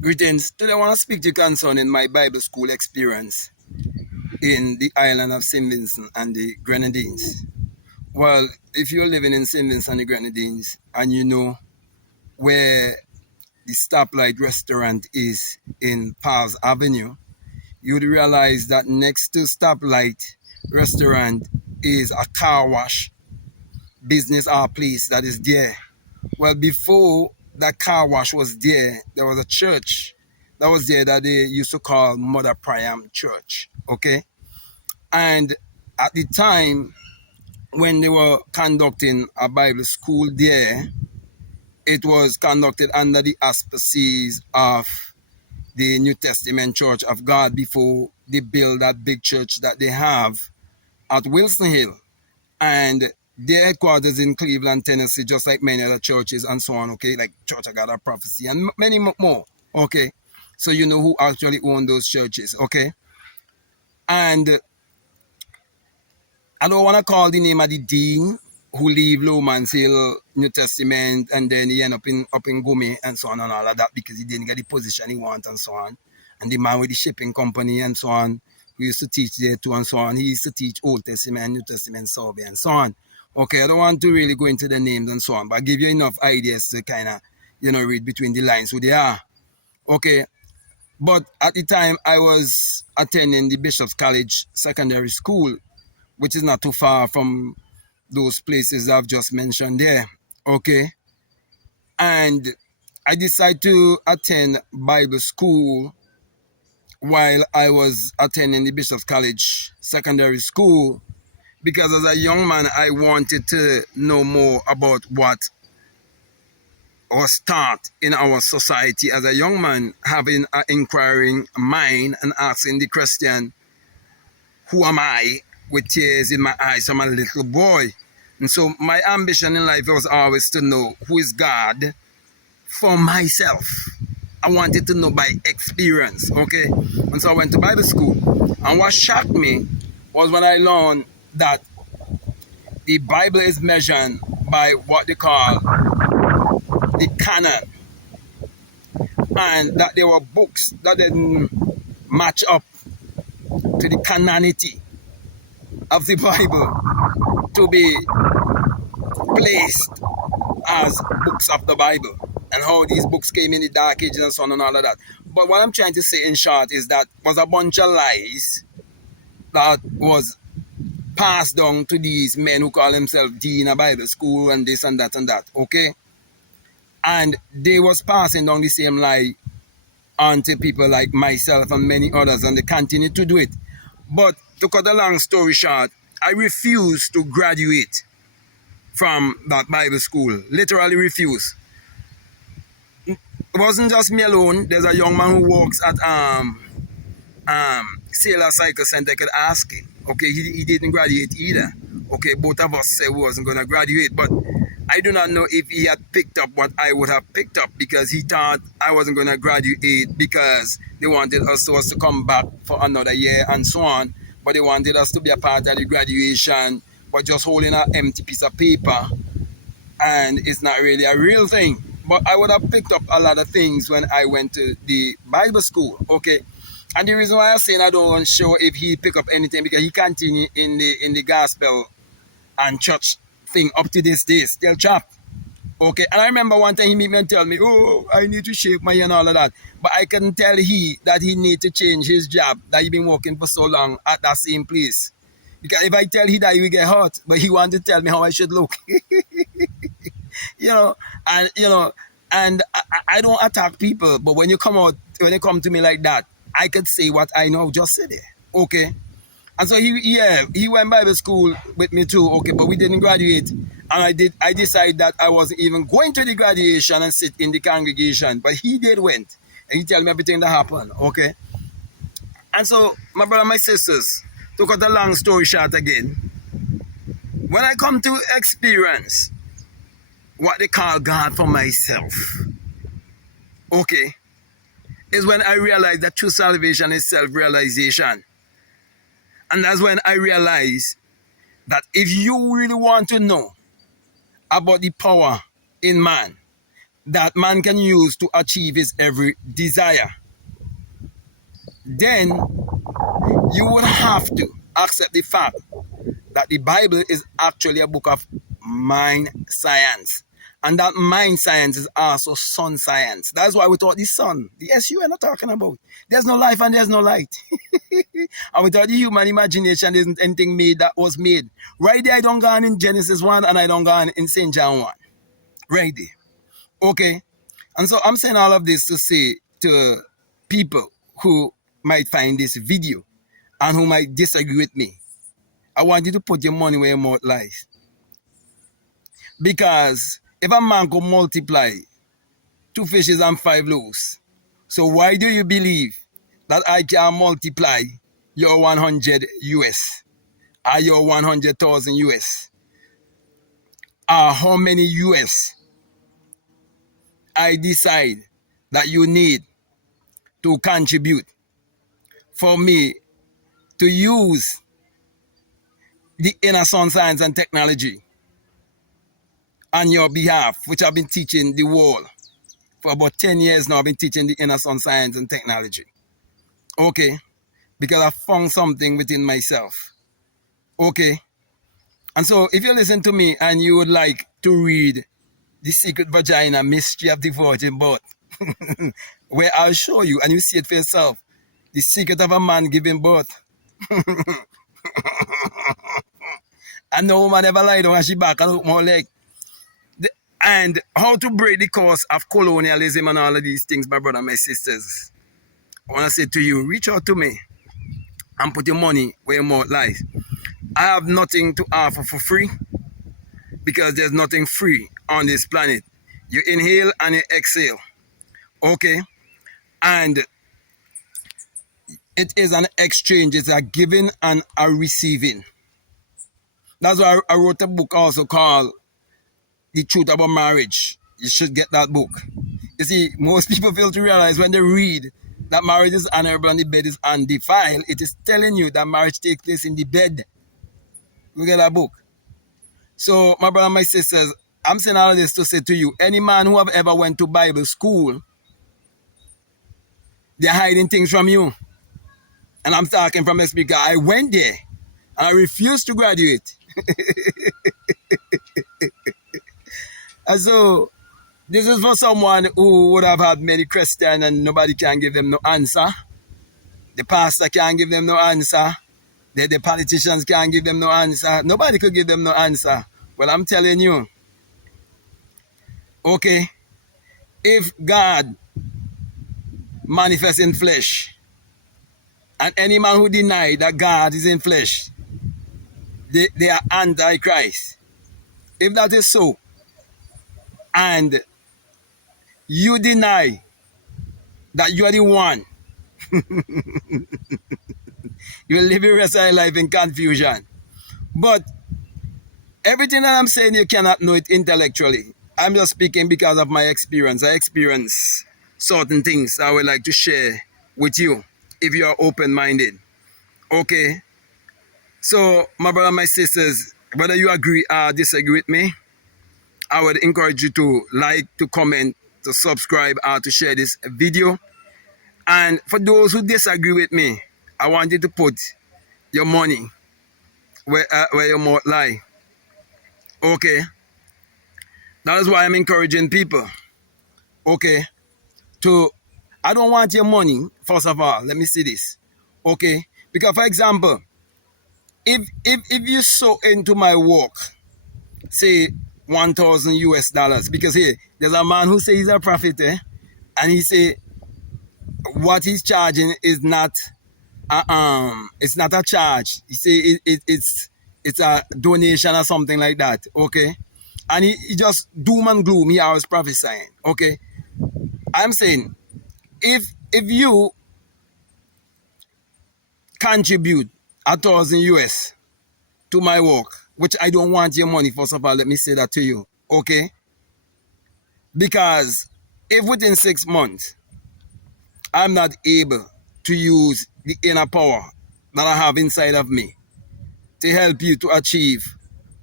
Greetings. Today I want to speak to you concerning my Bible school experience in the island of St.Vincent and the Grenadines. Well, if you're living in St. Vincent and the Grenadines and you know where the stoplight restaurant is in Pars Avenue, you would realize that next to stoplight restaurant is a car wash business or place that is there. Well, before that car wash was there was a church that was there that they used to call Mother Priam Church. Okay. And at the time when they were conducting a Bible school there, it was conducted under the auspices of the New Testament Church of God before they built that big church that they have at Wilson Hill. And their headquarters in Cleveland, Tennessee, just like many other churches and so on, okay, like Church of God of Prophecy and many more, okay. So you know who actually own those churches, okay. And I don't want to call the name of the dean who leave Lowman's Hill New Testament and then he end up in Gumi and so on and all of that because he didn't get the position he want and so on. And the man with the shipping company and so on, who used to teach there too and so on, he used to teach Old Testament and New Testament survey and so on. Okay, I don't want to really go into the names and so on, but I give you enough ideas to kind of, read between the lines who they are. Okay, but at the time I was attending the Bishop's College Secondary School, which is not too far from those places I've just mentioned there. Okay, and I decided to attend Bible school while I was attending the Bishop's College Secondary School because as a young man, I wanted to know more about what was taught in our society as a young man, having an inquiring mind and asking the question, who am I, with tears in my eyes from a little boy. And so my ambition in life was always to know who is God for myself. I wanted to know by experience, okay? And so I went to Bible school. And what shocked me was when I learned that the Bible is measured by what they call the canon. And that there were books that didn't match up to the canonity of the Bible to be placed as books of the Bible and how these books came in the Dark Ages and so on and all of that. But what I'm trying to say in short is that was a bunch of lies that was passed down to these men who call themselves dean of Bible school and this and that, okay? And they was passing down the same lie on to people like myself and many others, and they continue to do it. But to cut a long story short, I refused to graduate from that Bible school. Literally refused. It wasn't just me alone. There's a young man who works at Sailor Cycle Center. I could ask him. Okay, he didn't graduate either. Okay, both of us said we wasn't going to graduate, but I do not know if he had picked up what I would have picked up because he thought I wasn't going to graduate because they wanted us to come back for another year and so on. But they wanted us to be a part of the graduation, but just holding an empty piece of paper, and it's not really a real thing. But I would have picked up a lot of things when I went to the Bible school, okay? And the reason why I'm saying I don't sure if he picked up anything because he continued in the gospel and church thing up to this day, still chap. Okay, and I remember one time he meet me and tell me, oh, I need to shave my hair and all of that. But I couldn't tell he that he need to change his job that he been working for so long at that same place. Because if I tell he that he will get hurt, but he want to tell me how I should look. And I don't attack people, but when you come to me like that, I could say what I know just said there. Okay. And so he went Bible school with me too, okay, but we didn't graduate. And I decided that I wasn't even going to the graduation and sit in the congregation, but he did went. And he tell me everything that happened, okay? And so, my brother and my sisters, to cut a long story short again, when I come to experience what they call God for myself, okay, is when I realize that true salvation is self-realization. And that's when I realize that if you really want to know about the power in man, that man can use to achieve his every desire, then you would have to accept the fact that the Bible is actually a book of mind science. And that mind science is also sun science. That's why we taught the sun. The SU not talking about. There's no life and there's no light. And we thought the human imagination isn't anything made that was made. Right there, I don't go on in Genesis 1 and I don't go on in St. John 1. Right there. Okay? And so I'm saying all of this to say to people who might find this video and who might disagree with me, I want you to put your money where your mouth lies. Because if a man could multiply 2 fishes and 5 loaves, so why do you believe that I can multiply your 100 US or your 100,000 US or how many US I decide that you need to contribute for me to use the inner sun science and technology on your behalf, which I've been teaching the world for about 10 years now. I've been teaching the inner sun science and technology. Okay? Because I found something within myself. Okay? And so if you listen to me and you would like to read The Secret Vagina, Mystery of the Virgin Birth, where I'll show you and you see it for yourself, the secret of a man giving birth. And no woman ever lied down and she back and hook my leg. And how to break the curse of colonialism and all of these things, my brother and my sisters. I want to say to you, reach out to me and put your money where your mouth lies. I have nothing to offer for free because there's nothing free on this planet. You inhale and you exhale. Okay? And it is an exchange. It's a giving and a receiving. That's why I wrote a book also called The Truth About Marriage. You should get that book. You see, most people fail to realize when they read that marriage is honorable and the bed is undefiled, it is telling you that marriage takes place in the bed. Look at that book. So, my brother and my sisters, I'm saying all of this to say to you, any man who have ever went to Bible school, they're hiding things from you. And I'm talking from a speaker. I went there and I refused to graduate. And so, this is for someone who would have had many questions and nobody can give them no answer. The pastor can't give them no answer. The politicians can't give them no answer. Nobody could give them no answer. Well, I'm telling you, okay, if God manifests in flesh, and any man who deny that God is in flesh, they are antichrist. If that is so, and you deny that you are the one, you will live the rest of your life in confusion. But everything that I'm saying, you cannot know it intellectually. I'm just speaking because of my experience. I experience certain things I would like to share with you if you are open-minded. Okay? So, my brother and my sisters, whether you agree or disagree with me, I would encourage you to like, to comment, to subscribe, or to share this video. And for those who disagree with me, I want you to put your money where your mouth lie. Okay? That is why I'm encouraging people. Okay? I don't want your money, first of all. Let me see this. Okay? Because, for example, if you sow into my work, say 1,000 US dollars, because here, there's a man who says he's a prophet, and he say what he's charging is not it's not a charge. He say it's a donation or something like that. Okay? And he just doom and gloom. He always prophesying. Okay? I'm saying if you contribute 1,000 US to my work, which I don't want your money, first of all, let me say that to you. Okay? Because if within 6 months I'm not able to use the inner power that I have inside of me to help you to achieve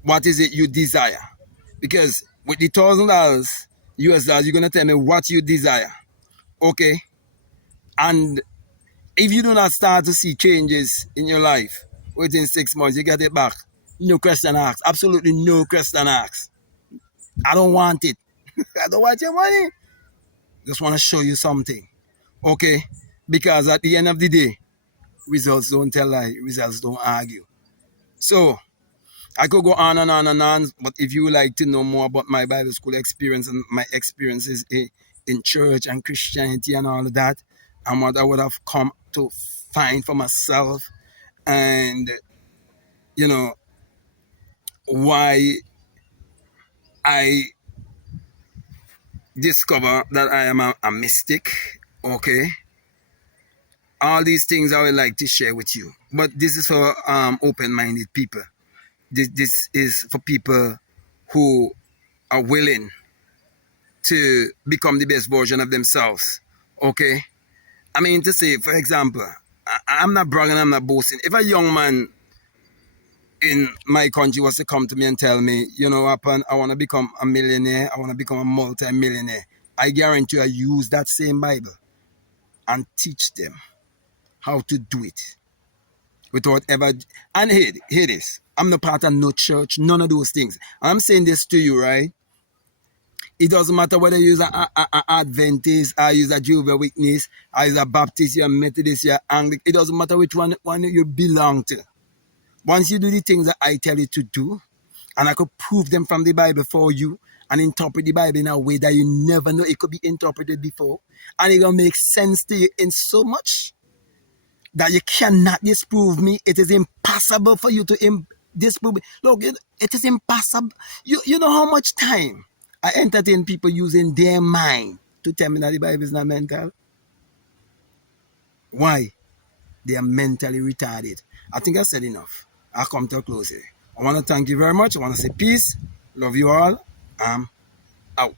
what is it you desire. Because with the $1,000, US dollars, you're going to tell me what you desire. Okay? And if you do not start to see changes in your life within 6 months, you get it back. No question asked. Absolutely no question asked. I don't want it. I don't want your money. Just want to show you something. Okay? Because at the end of the day, results don't tell lie, results don't argue. So I could go on and on and on, but if you would like to know more about my Bible school experience and my experiences in church and Christianity and all of that, and what I would have come to find for myself, and you know why I discover that I am a mystic, okay? All these things I would like to share with you, but this is for open-minded people. This is for people who are willing to become the best version of themselves. Okay? I mean, to say, for example, I'm not bragging, I'm not boasting. If a young man in my country was to come to me and tell me, you know, I want to become a millionaire, I want to become a multi-millionaire, I guarantee I use that same Bible and teach them how to do it with whatever. And hear this. I'm not part of no church, none of those things. I'm saying this to you, right? It doesn't matter whether you use a Adventist, I use a Jehovah's Witness, I use a Baptist, you're a Methodist, you're Anglican. It doesn't matter which one you belong to. Once you do the things that I tell you to do, and I could prove them from the Bible for you, and interpret the Bible in a way that you never know it could be interpreted before, and it will make sense to you in so much that you cannot disprove me. It is impossible for you to disprove me. Look, it is impossible. You know how much time I entertain people using their mind to tell me that the Bible is not mental? Why? They are mentally retarded. I think I said enough. I'll come to a close here. I want to thank you very much. I want to say peace. Love you all. I'm out.